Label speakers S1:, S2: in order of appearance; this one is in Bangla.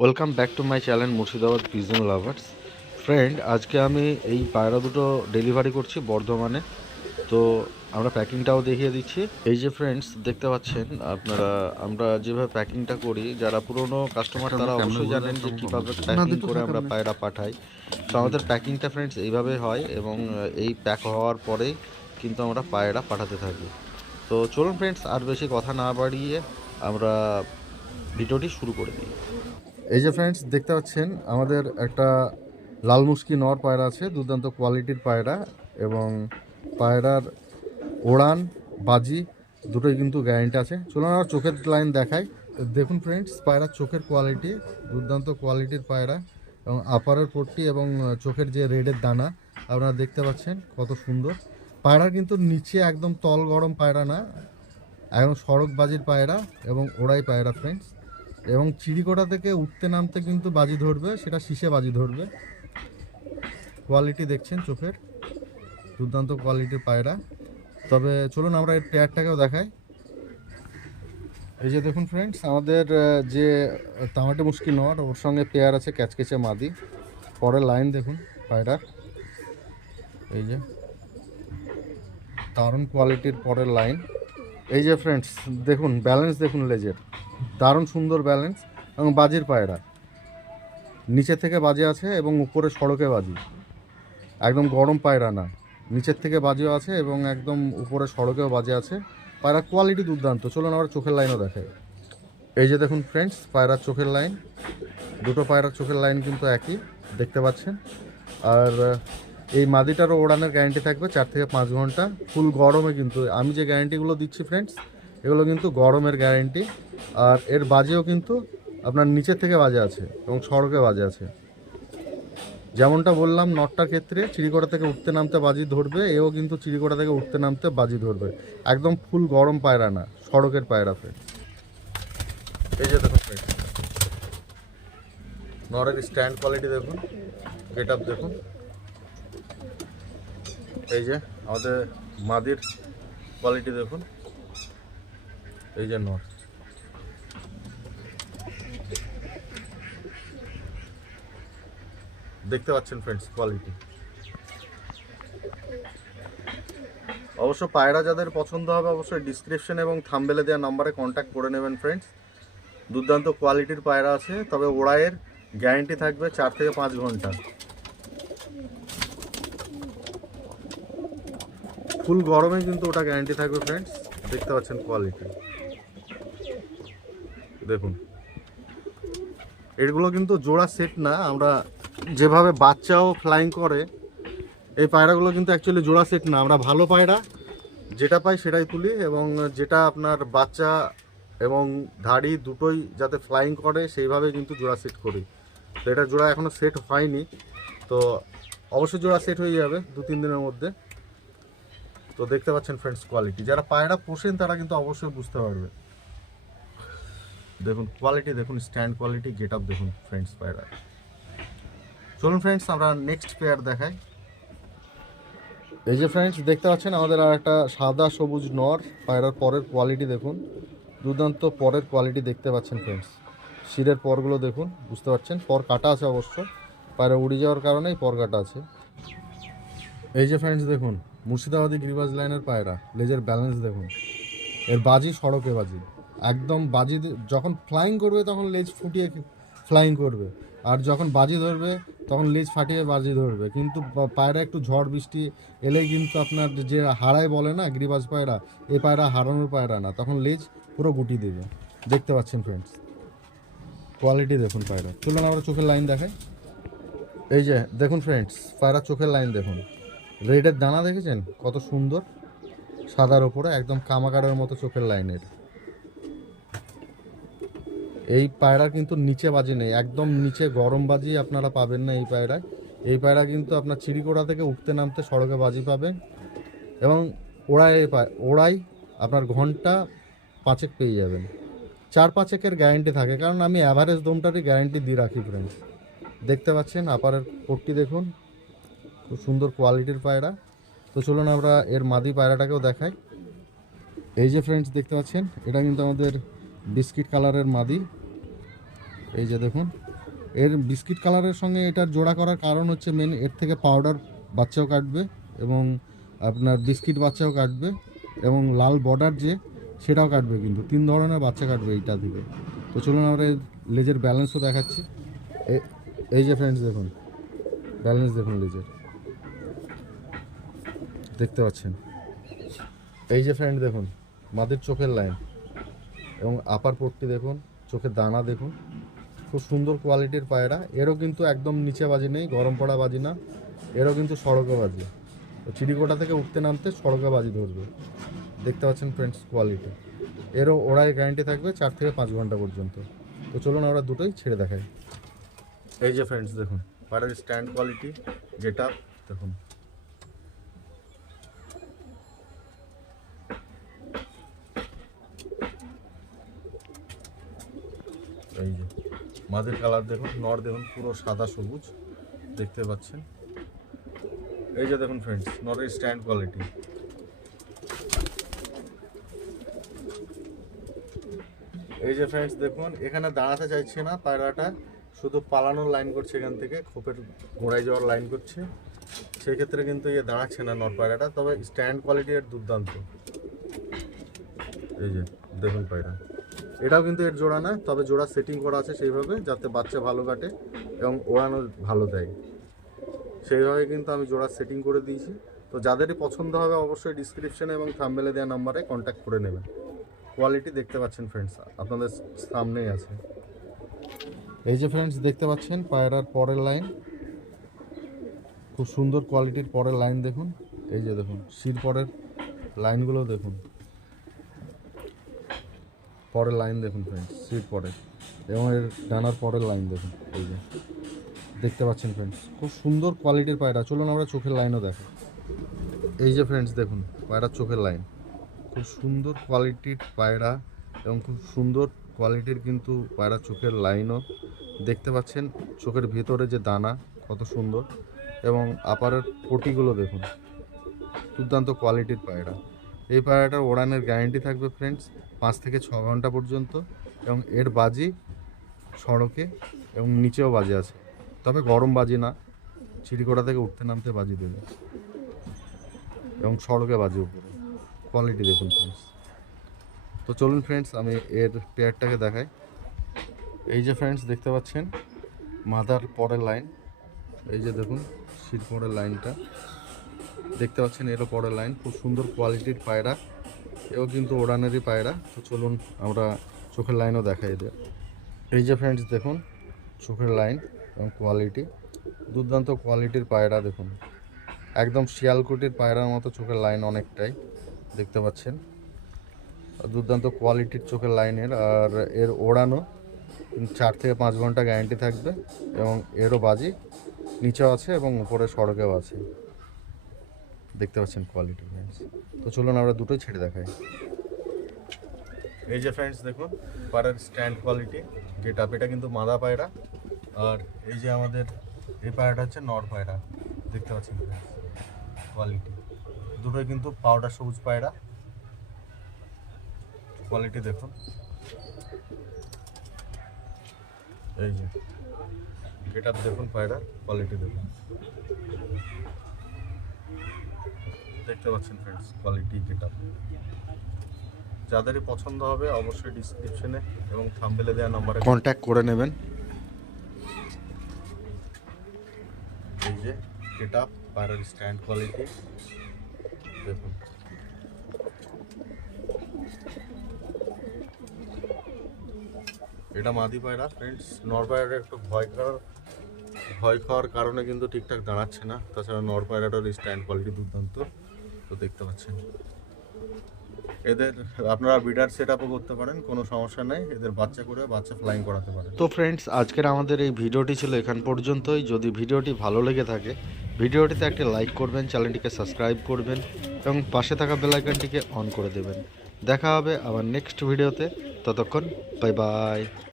S1: Welcome back to my channel Murshidabad pigeon lovers friend আজকে আমি এই পায়রা দুটো ডেলিভারি করছি বর্ধমানে। তো আমরা প্যাকিংটাও দেখিয়ে দিচ্ছি। এই যে ফ্রেন্ডস দেখতে পাচ্ছেন আপনারা আমরা যেভাবে প্যাকিংটা করি যারা পুরনো কাস্টমার তারা অবশ্যই জানেন যে কীভাবে প্যাকিং করে আমরা পায়রা পাঠাই। তো আমাদের প্যাকিংটা ফ্রেন্ডস এইভাবে হয় এবং এই প্যাক হওয়ার পরেই কিন্তু আমরা পায়রা পাঠাতে থাকি। তো চলুন ফ্রেন্ডস আর বেশি কথা না বাড়িয়ে আমরা ভিডিওটি শুরু করে দিই। এই যে ফ্রেন্ডস দেখতে পাচ্ছেন, আমাদের একটা লাল মুসকি নর পায়রা আছে, দুর্দান্ত কোয়ালিটির পায়রা এবং পায়রার ওড়ান, বাজি, দুটোই কিন্তু গ্যারেন্টি আছে। চলুন আমার চোখের লাইন দেখাই। দেখুন ফ্রেন্ডস পায়রার চোখের কোয়ালিটি দুর্দান্ত কোয়ালিটির পায়রা এবং আপারের পট্টি এবং চোখের যে রেডের দানা, আপনারা দেখতে পাচ্ছেন কত সুন্দর। পায়রার কিন্তু নিচে একদম তল গরম পায়রা না, একদম সড়ক বাজির পায়রা এবং ওড়াই পায়রা ফ্রেন্ডস এবং চিড়িকোটা থেকে উঠতে নামতে কিন্তু বাজি ধরবে, সেটা শীষে বাজি ধরবে। কোয়ালিটি দেখছেন চোখের, দুর্দান্ত কোয়ালিটির পায়রা। তবে চলুন আমরা এর পেয়ারটাকেও দেখাই। এই যে দেখুন ফ্রেন্ডস আমাদের যে তামাটে মুশকিল নট, ওর সঙ্গে পেয়ার আছে ক্যাচকেচে মাদি। পরের লাইন দেখুন পায়রার। এই যে, দারুণ কোয়ালিটির পরের লাইন এই যে ফ্রেন্ডস দেখুন ব্যালেন্স দেখুন লেজের। দারুণ সুন্দর ব্যালেন্স এবং বাজির পায়রা। নিচে থেকে বাজে আছে এবং উপরে সড়কে বাজি। একদম গরম পায়রা না। নিচের থেকে বাজেও আছে এবং একদম উপরে সড়কেও বাজে আছে। পায়রা কোয়ালিটি দুর্দান্ত। চলুন আবার চোখের লাইনও দেখাই। এই যে দেখুন ফ্রেন্ডস পায়রার চোখের লাইন দুটো পায়রার চোখের লাইন কিন্তু একই, দেখতে পাচ্ছেন। আর এই মাদিটারও ওড়ানের গ্যারান্টি থাকবে চার থেকে পাঁচ ঘণ্টা। ফুল গরমে কিন্তু, আমি যে গ্যারান্টিগুলো দিচ্ছি ফ্রেন্ডস এগুলো কিন্তু গরমের গ্যারান্টি আর এর বাজেও কিন্তু আপনার নিচের থেকে বাজে আছে এবং সড়কে বাজে আছে। যেমনটা বললাম নটটার ক্ষেত্রে চিড়িকোড়া থেকে উঠতে নামতে বাজি ধরবে, এও কিন্তু চিড়িকোড়া থেকে উঠতে নামতে বাজি ধরবে। একদম ফুল গরম পায়রা না, সড়কের পায়রা ফ্রেন্ডস এই যে দেখুন ফ্রেন্ডস নরের স্ট্যান্ড কোয়ালিটি দেখুন গেট আপ দেখুন। এই যে আমাদের মাদির কোয়ালিটি দেখুন। এই যে নর। দেখতে পাচ্ছেন ফ্রেন্ডস কোয়ালিটি অবশ্য পায়রা যাদের পছন্দ হবে অবশ্যই ডিসক্রিপশন এবং থাম্বেলে দেওয়া নাম্বারে কন্ট্যাক্ট করে নেবেন ফ্রেন্ডস দুর্দান্ত কোয়ালিটির পায়রা আছে, তবে ওড়াইয়ের গ্যারেন্টি থাকবে চার থেকে পাঁচ ঘণ্টা। ফুল গরমে কিন্তু ওটা গ্যারেন্টি থাকবে ফ্রেন্ডস দেখতে পাচ্ছেন কোয়ালিটি দেখুন। এগুলো কিন্তু জোড়া সেট না, আমরা যেভাবে বাচ্চাও ফ্লাইং করে, এই পায়রাগুলো কিন্তু অ্যাকচুয়ালি জোড়া সেট না। আমরা ভালো পায়রা, যেটা পাই সেটাই তুলি এবং যেটা আপনার বাচ্চা এবং ধাড়ি দুটোই যাতে ফ্লাইং করে, সেইভাবে কিন্তু জোড়া সেট করি। তো এটা জোড়া এখনও সেট হয়নি। তো অবশ্যই জোড়া সেট হয়ে যাবে দু তিন দিনের মধ্যে। তো দেখতে পাচ্ছেন ফ্রেন্ডস কোয়ালিটি যারা পায়রা পোষেন, তারা কিন্তু অবশ্যই বুঝতে পারবে। দেখুন কোয়ালিটি দেখুন স্ট্যান্ড কোয়ালিটি গেট আপ দেখুন ফ্রেন্ডস পায়রা। চলুন ফ্রেন্ডস আমরা নেক্সট পেয়ার দেখাই। এই যে ফ্রেন্ডস দেখতে পাচ্ছেন আমাদের আর একটা সাদা সবুজ নর, পায়রার পরের কোয়ালিটি দেখুন। দুর্দান্ত পরের কোয়ালিটি দেখতে পাচ্ছেন ফ্রেন্ডস শিরের পরগুলো দেখুন, বুঝতে পারছেন? পর কাটা আছে অবশ্য। পায়রা উড়ে যাওয়ার কারণেই পর কাটা আছে। এই যে ফ্রেন্ডস দেখুন। মুর্শিদাবাদী গ্রিবাজ লাইনের পায়রা। লেজের ব্যালেন্স দেখুন। এর বাজি সড়কে বাজি। একদম বাজি যখন ফ্লাইং করবে, তখন লেজ ফুটিয়ে ফ্লাইং করবে। আর যখন বাজি ধরবে, তখন লেজ ফাটিয়ে বাজি ধরবে। কিন্তু পায়রা একটু ঝড় বৃষ্টি এলেই কিন্তু আপনার যে হারায় বলে না, গিরিবাজ পায়রা, এ পায়রা হারানোর পায়রা না। তখন লেজ পুরো গুটি দেবে। দেখতে পাচ্ছেন ফ্রেন্ডস কোয়ালিটি দেখুন পায়রা। চলুন আমরা চোখের লাইন দেখাই। এই যে, দেখুন ফ্রেন্ডস পায়রা চোখের লাইন দেখুন। রেডের দানা দেখেছেন? কত সুন্দর। সাদার ওপরে একদম কামাকারের মতো চোখের লাইনের এই পায়রার কিন্তু নিচে বাজি নেই, একদম নিচে গরম বাজি আপনারা পাবেন না এই পায়রায়। এই পায়রা কিন্তু আপনার চিড়িকোড়া থেকে উঠতে নামতে সড়কে বাজি পাবেন। এবং ওড়াই ওড়াই আপনার ঘণ্টা পাঁচেক পেয়ে যাবেন। চার পাঁচেকের গ্যারেন্টি থাকে, কারণ আমি অ্যাভারেজ দমটারই গ্যারেন্টি দিয়ে রাখি ফ্রেন্ডস দেখতে পাচ্ছেন আপারের কোটটি দেখুন। খুব সুন্দর কোয়ালিটির পায়রা। তো চলুন আমরা এর মাদি পায়রাটাকেও দেখাই। এই যে ফ্রেন্ডস দেখতে পাচ্ছেন, এটা কিন্তু আমাদের বিস্কিট কালারের মাদি। এই যে দেখুন, এর বিস্কিট কালারের সঙ্গে এটার জোড়া করার কারণ হচ্ছে মেন এর থেকে পাউডার বাচ্চাও কাটবে এবং আপনার বিস্কিট বাচ্চাও কাটবে এবং লাল বর্ডার যে, সেটাও কাটবে কিন্তু। তিন ধরনের বাচ্চা কাটবে এইটা থেকে। তো চলুন আমরা লেজের ব্যালেন্সও দেখাচ্ছি। এই যে ফ্রেন্ডস দেখুন ব্যালেন্স দেখুন লেজের দেখতে পাচ্ছেন। এই যে ফ্রেন্ড দেখুন, মাদের চোখের লাইন এবং আপার পট্টি দেখুন, চোখের দানা দেখুন, খুব সুন্দর কোয়ালিটির পায়রা। এরও কিন্তু একদম নিচে বাজি নেই, গরম পড়া বাজি না, এরও কিন্তু সড়কে বাজি। চিড়িকোটা থেকে উঠতে নামতে সড়কে বাজি ধরবে। দেখতে পাচ্ছেন ফ্রেন্ডস কোয়ালিটি এরও ওড়াই গ্যারান্টি থাকবে চার থেকে পাঁচ ঘণ্টা পর্যন্ত। তো চলুন আমরা দুটোই ছেড়ে দেখাই। এই যে ফ্রেন্ডস দেখুন, পায়রার স্ট্যান্ড কোয়ালিটি যেটা দেখুন এই যে মাঝের কালার দেখুন, নর দেখুন, পুরো সাদা সবুজ, দেখতে পাচ্ছেন। এই যে দেখুন ফ্রেন্ডস নরের স্ট্যান্ড কোয়ালিটি এই যে ফ্রেন্ডস দেখুন, এখানে দাঁড়াতে চাইছে না, পায়রাটা। শুধু পালানোর লাইন করছে এখান থেকে, খোপের গোড়ায় যাওয়ার লাইন করছে। সেই ক্ষেত্রে কিন্তু ইয়ে দাঁড়াচ্ছে না নর পায়রাটা, তবে স্ট্যান্ড কোয়ালিটি এর দুর্দান্ত। এই যে, দেখুন পায়রা। এটাও কিন্তু এর জোড়া না তবে জোড়া সেটিং করা আছে সেইভাবে যাতে বাচ্চা ভালো কাটে এবং ওড়ানো ভালো দেয়। সেইভাবে কিন্তু আমি জোড়া সেটিং করে দিয়েছি। তো যাদেরই পছন্দ হবে অবশ্যই ডিসক্রিপশনে এবং থাম্বেলে দেওয়া নাম্বারে কন্ট্যাক্ট করে নেবেন। কোয়ালিটি দেখতে পাচ্ছেন ফ্রেন্ডস আপনাদের সামনেই আছে। এই যে ফ্রেন্ডস দেখতে পাচ্ছেন পায়রার পরের লাইন খুব সুন্দর কোয়ালিটির পরের লাইন দেখুন। এই যে দেখুন শির পরের লাইনগুলো দেখুন। পরের লাইন দেখুন ফ্রেন্ডস সিট পরে এবং এর ডানার পরের লাইন দেখুন, এই যে। দেখতে পাচ্ছেন ফ্রেন্ডস খুব সুন্দর কোয়ালিটির পায়রা। চলুন আমরা চোখের লাইনও দেখো। এই যে ফ্রেন্ডস দেখুন, পায়রার চোখের লাইন খুব সুন্দর কোয়ালিটির পায়রা এবং খুব সুন্দর কোয়ালিটির কিন্তু পায়রা চোখের লাইনও দেখতে পাচ্ছেন, চোখের ভেতরে যে দানা, কত সুন্দর। এবং আপারের পটিগুলো দেখুন, দুর্দান্ত কোয়ালিটির পায়রা। এই পায়রাটার ওড়ানের গ্যারেন্টি থাকবে ফ্রেন্ডস পাঁচ থেকে ছ ঘণ্টা পর্যন্ত এবং এর বাজি সড়কে এবং নিচেও বাজি আছে। তবে গরম বাজি না, চিড়িকোড়া থেকে উঠতে নামতে বাজি দেবে এবং সড়কে বাজি উপরে। কোয়ালিটি দেখুন ফ্রেন্ডস তো চলুন ফ্রেন্ডস আমি এর পেয়ারটাকে দেখাই। এই যে ফ্রেন্ডস দেখতে পাচ্ছেন? মাদার পরের লাইন এই যে, দেখুন শির পরের লাইনটা দেখতে পাচ্ছেন এরও পরের লাইন, খুব সুন্দর কোয়ালিটির পায়রা, এও কিন্তু ওড়ানেরই পায়রা। তো চলুন আমরা চোখের লাইনও দেখাই দেয়। এই যে ফ্রেন্ডস দেখুন, চোখের লাইন এবং কোয়ালিটি দুর্দান্ত কোয়ালিটির পায়রা, দেখুন। একদম শিয়ালকুটির পায়রার মতো চোখের লাইন অনেকটাই, দেখতে পাচ্ছেন। দুর্দান্ত কোয়ালিটির চোখের লাইনের, আর এর ওড়ানো চার থেকে পাঁচ ঘণ্টা গ্যারান্টি থাকবে এবং এরও বাজি নিচেও আছে এবং উপরে সড়কেও আছে। দেখতে পাচ্ছেন কোয়ালিটি ফ্রেন্ডস তো চলুন আমরা দুটোই ছেড়ে দেখাই। এই যে ফ্রেন্ডস দেখুন, পাড়ার স্ট্যান্ড কোয়ালিটি আপ এটা কিন্তু মাদা পায়রা। আর এই যে আমাদের, এই পায়রাটা হচ্ছে নর পায়রা, দেখতে পাচ্ছেন কোয়ালিটি দুটোই কিন্তু পাউডার সবুজ পায়রা। কোয়ালিটি দেখুন। এই যে গেট দেখুন পায়রা কোয়ালিটি দেখুন। দেখতে পাচ্ছেন ফ্রেন্ডস কোয়ালিটি আপ যাদেরই পছন্দ হবে অবশ্যই ডিসক্রিপশনে এবং থাম্বেলে দেওয়া নম্বরে কন্ট্যাক্ট করে নেবেন। এই যে গেট আপ পায়রার স্ট্যান্ড কোয়ালিটি দেখুন। এটা মাদি পায়রা ফ্রেন্ডস নর পায়রাটা একটু ভয় খাওয়ার ভয় খাওয়ার কারণে কিন্তু ঠিকঠাক দাঁড়াচ্ছে না। তাছাড়া নর পায়রাটার স্ট্যান্ড কোয়ালিটি দুর্দান্ত। তো দেখতে পাচ্ছেন। এদের, আপনারা বিডার সেট আপও করতে পারেন, কোনো সমস্যা নেই। এদের বাচ্চা করে বাচ্চা ফ্লাইং করাতে পারেন।
S2: তো ফ্রেন্ডস আজকের আমাদের এই ভিডিওটি ছিল এখান পর্যন্তই। যদি ভিডিওটি ভালো লেগে থাকে, ভিডিওটিতে একটি লাইক করবেন, চ্যানেলটিকে সাবস্ক্রাইব করবেন এবং পাশে থাকা বেল আইকনটিকে অন করে দেবেন। দেখা হবে আবার নেক্সট ভিডিওতে ততক্ষণ বাই বাই